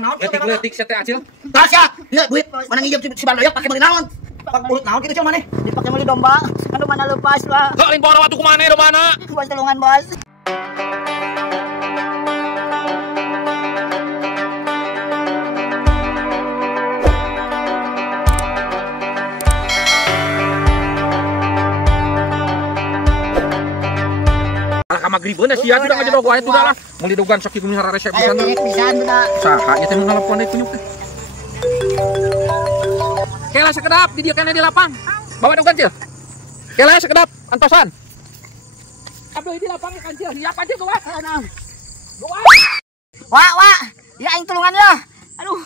naon Etik leutik sia teh Acil. Tasya lihat duit mana ngijem si bandoyok pakai meuli naon pak mulut naon kitu cil maneh Dipakai meuli domba. Anu mana lepas lah. Heuh lain bawa waktu kumane do mana? Bos tulungan bos. Magribeun sia sudah ngajero gua itu lah. Meuli dogan sok kitu misara resep Ayo pisan. mirip pisan da. Saha ieu teh nu ngalepon deui kunyuk teh. Kela sekedap di dieu kana di lapang. Bawa dogan Cil. Kela sekedap antosan. Abdul di lapang kan Cil. Siap aja gua. Wah. Ya aing tulungan ya. Aduh.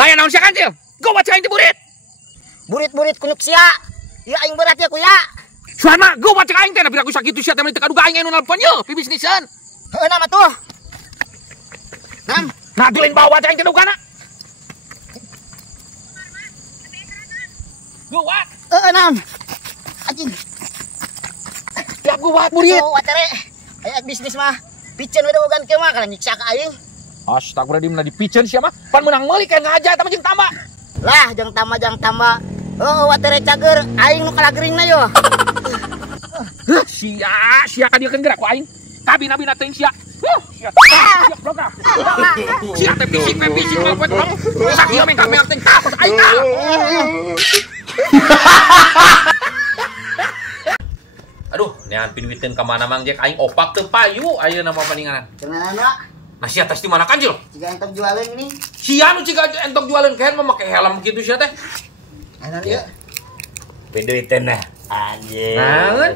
Nah, naon sia kan Cil? Gua baca aing teh burit. Burit kunyuk sia. Ya aing berat ya ku ya. Suana, gua baca aing teh tapi aku sakitu sia teh teu kaduga aing anu nelpon ye, pibisnisan. Heuh nama tuh. Nam. Nah, dulin bawa baca aing teh dugana. Gua. Nam. Anjing. Ya gua burit. Oh, watere. Aya bisnis mah. Piceun we bogan kieu mah kana nyiksa ka aing. Astagfirullah di piceun sia mah. Pan menang meuli kayak ngaja eta mah jeung tamba. Lah, jang tamba. Oh, watere cager aing nu kalagringna yo. Sia ka dieu gerak ku aing. Kabina-bina teuing sia. Sia bloka. Sia teh bisik mah poe tolong. Sakieu meng kamera teh tapos aing. Aduh, nean piduiteun ka mana mang jek aing opak teu payu ayeuna mah paninganan. Cenah Nah, sia tes di mana Kanjil? jika entok jualan ini. Sia nu ciga entok jualan kaen mah make helm kitu sia teh. Ana dia. piduiteun nah anjing Naon?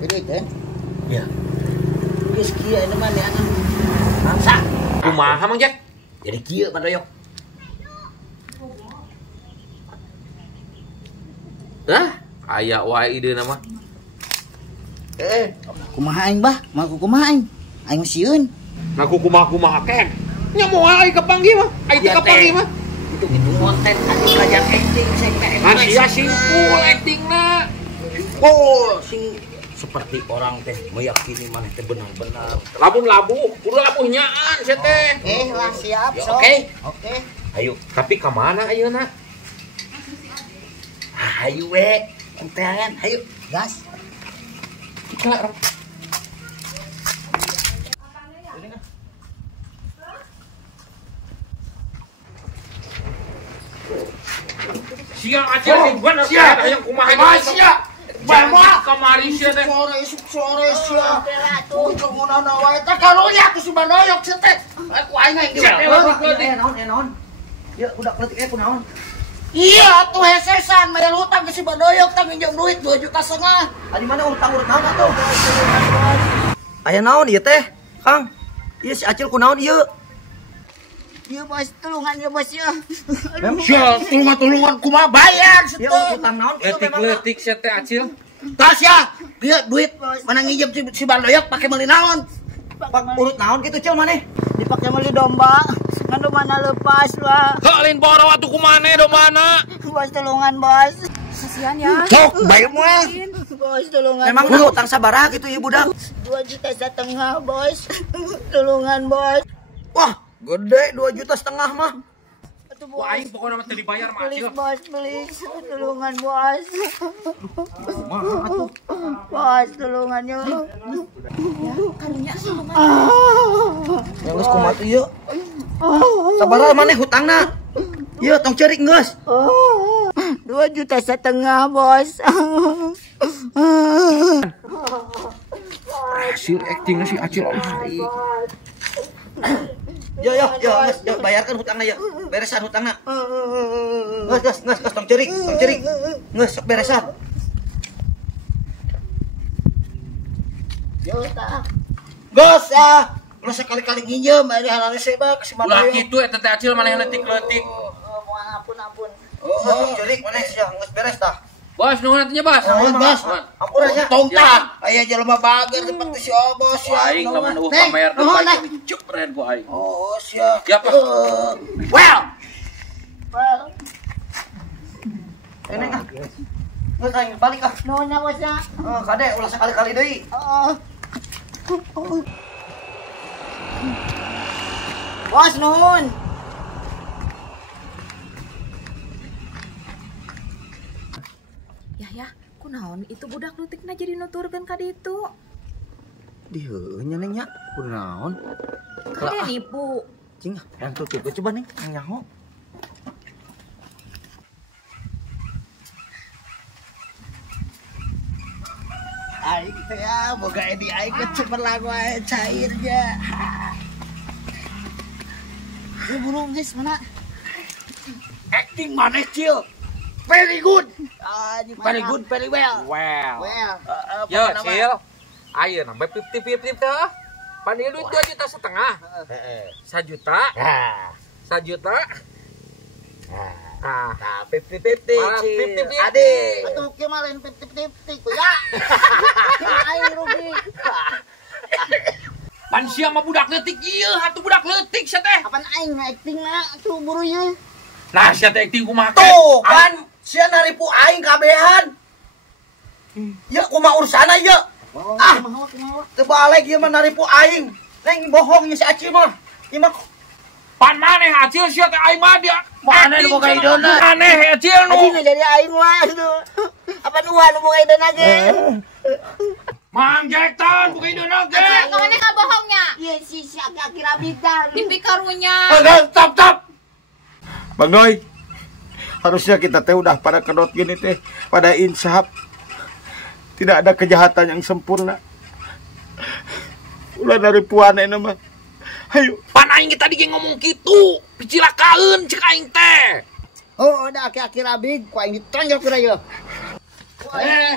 Gede teh. ya Geus kieu anu mah anu. Bangsa. Kumaha mang jek? jadi kieu bandoyok Hah? Aya wae ide nama. Kumaha aing bah? Mau kumaha aing? Aing sieun. Ngaku kumaha ken. Nya moal ai kepanggih mah. Ai teh kepanggih mah. itu konten anjing belajar acting saya Sia simpul actingna. oh sing seperti orang teh meyakini maneh teh benar-benar Labuh-labuh, kudu labuh nyaan sia teh. Lah siap Ya, sok. oke. Oke. ayo Tapi ka mana ayeuna? ayo we enteangan ayo Gas. Sia acil sing gua sia hayang kumaha sia. Bama kamari sia teh. Sore sia. Kemunana wae teh karunya ku si bandoyok sia teh. Aku aing aing naon ya udah kletik kunaon Iya tuh hesesan mayar hutang ke si bandoyok tang minjem duit 2,5 juta. di mana utang urut naon atuh aya naon ieu teh Kang ieu si Acil kunaon ieu Iya bos tulungan ya bos ya. Sia tulungan kumaha bayar ieu utang naon Etik leutik sia teh Acil. Tasya lihat duit mana ngijem si bandoyok pakai meuli naon pak urut naon kitu Cil maneh Dipakai meuli domba. Anu mana lepas lah. Heuh lain bawa waktu kumane do mana? Bos tulungan bos. Kasihan ya. sok bae mah Bos tulungan. memang udah utang sabaraha gitu ieu budak 2,5 juta bos. Tulungan bos. wah gede 2,5 juta mah Atuh Wah aing pokona mah teu dibayar mah Please Acil. bos, please. Tulungan bos. kumaha atuh Bos tulungannya. ya geus kumaha tuh ieu sabaraha maneh hutangna ieu tong ceurik geus 2,5 juta bos. Hasil actingnya si Acil. yo geus bayarkeun hutangna ya beresan hutangna geus tong ceurik geus sok beresan Juta. geus ya lu sekali-kali nginjem ari halal sebak si Ulah bandoyok kitu eta teh Acil maneh leutik-leutik. Ampun. oh ceurik maneh sia geus beres tah Bos nuhun atuh nya bos. bos ampun nya Tong tah. aya jelema bager seperti si Obos ya Aing lamun Neng, pamer nuhun, depan Neng. dicuk ren ku aing. oh sia Ya Pak. well Well, ini kah geus aing balik ah nuhun ya bos ya. kade ulah sekali-kali deui Oh. Bos nuhun. Ya, kunaon itu budak leutikna jadi nuturkeun ka ditu. Dieu nya Neng nya. Kunaon? Kade nipu. Cing, yang tutup coba Neng, nyaho. Aing teh ya, boga edi aing ke cemerlang wae cairnya. Ya burung guys, mana? Acting mana Cil? Very good. Very good, very well. Well. Yo, Pokokna Cil. Ayo nambah 50-50 teh. Pan ieu duit 2,5 juta. 1 juta. 1 juta. Nah, 50-50 Malah Cil. 50-50. Adik. Atuh kieu mah lain 50-50 ku ya. Aing rugi. Pan sia mah budak leutik ieu, atuh budak leutik sia teh. Apaan aing acting na tuh buru ye. Nah, sia teh acting kumaha Tuh kan, sia naripu aing kabehan. Ya kumaha urusanna ieu? Kumaha. Teu balik ieu mah naripu aing. Neng bohong nya si Acil mah. Ieu mah pan maneh Acil sia teh aing mah dia. Maneh nu boga idona. Maneh Acil nu. Anjing jadi aing mah tuh. Apa nu nu boga idona ge? Mang Jektan buka idona ge. Kamane ka bohongnya? Iya si aki-aki rabitan. Dipi karunya. Stop. Bang Doi, harusnya kita teh udah pada kedot gini teh, pada insaf. Tidak ada kejahatan yang sempurna. Ulah dari puan ini mah. Ayo. Pan aing kita tadi ngomong kitu, picilakaeun cek aing teh. Oh, udah aki-aki rabig, ku aing ditonjok kira ye.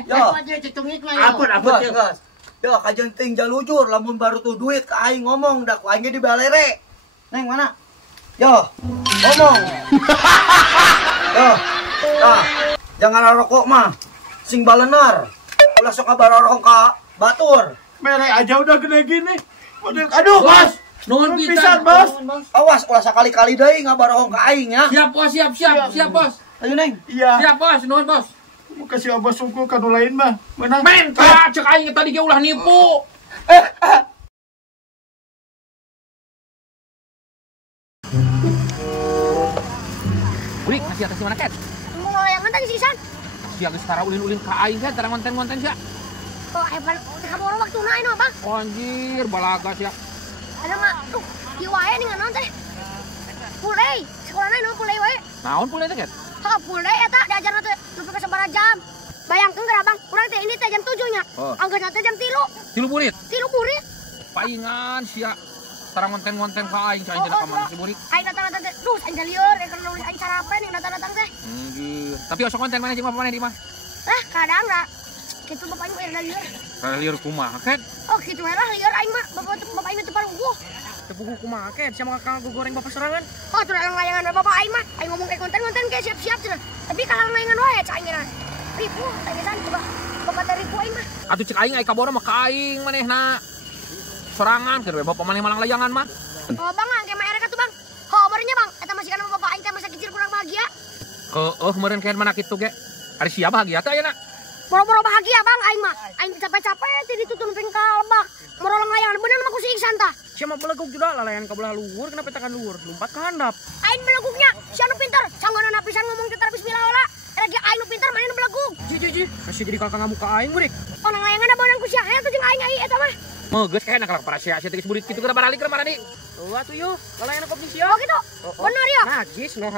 yo. Aja cetungik mah. Ampun ya, Gas. Yo, kajen ting jalujur lamun baru tuh duit ke aing ngomong dah ku aing ge dibalere. Neng mana? Yo, ngomong. Yo. Nah, jangan rokok mah. Sing balenar. Ulah sok ngabarorong ka batur. Mere aja udah gede gini. Aduh, Bos. Nuhun Pisan, pisan. Bos. Awas ulah sakali-kali deui ngabarorong ka aing ya. Siap bos, siap bos. Ayo Neng. Iya. Siap bos, nuhun bos. Mau kasih abah sungkul kanu lain mah. Menang. Menta cek aing tadi ge ulah nipu. Ulik, masih atas mana ket? Mau layangan tadi sisan. Sia geus tara ulin-ulin ka aing ket, tara ngonten-ngonten sia. Kok hebat kamu orang waktu naik no bang. Anjir, balaga sia. Ada mah tuh di wae nih nganon teh. Pulei, sekolah naik no pulei wae. Naon pulih teh ket? Ha pulei eta diajarna teh nepi ka sabaraha jam. Bayangkeun geura bang, urang teh ini teh jam 7 nya. Oh. Anggeuna teh jam 3. 3 burit. 3 burit. Paingan sia. Tara ngonten-ngonten ka aing, aing cenah ka mana si burit. Aing datang-datang teh, duh aing lieur, aing nulis aing sarapan yang datang-datang teh. Anjir. Tapi osok ngonten mana jeung apa mana di mah? Lah kadang lah. Kitu bapaknya bayar da lieur. Tara lieur kumaha ket? Oh kitu we lah lieur aing mah, bapaknya teh paruguh. Tepuku kumaha ket? Sia mah kang goreng bapak serangan. Oh tuh layangan we bapak aing mah. Aing ngomong kayak konten-konten kayak siap-siap cenah. Tapi kalau layangan wae cai ngira. Ribu, tangisan coba. Bapak teh ribu aing mah. Atuh cek aing ai kaboro mah ka aing manehna. Serangan keur we bapak maneh malang layangan mah. Oh bang, kayak mereka tuh bang. Oh barunya bang, eta masih kan bapak aing teh masa kecil kurang bahagia. Kemarin kayak mana kitu ge? Ari sia bahagia teh ayeuna. Boro-boro bahagia bang aing mah. Aing capek-capek teh ditutup ka lebak. Morolong layangan bener mah ku si Iksan tah. Sia mah beleguk juga lalayan ka belah luhur kenapa tekan luhur lompat ke handap. Aing beleguknya, si anu pinter. Sanggeuna pisan ngomong teh bismillah heula. Era ge aing nu pinter mana nu beleguk. Ji kasih jadi kakak ngamuk ka aing burik. Oh nang layangan badan ku sia aya tuh jeung aing eta mah. Megeus kayak nak para sia teh burit kitu keur baralik keur marani. Oh atuh yo, lalayan kop sia. Oh gitu. Bener ya? Najis noh.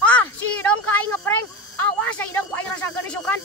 Ah, si dong ka aing ngeprank. Awas si dong ku aing rasakeun isukan.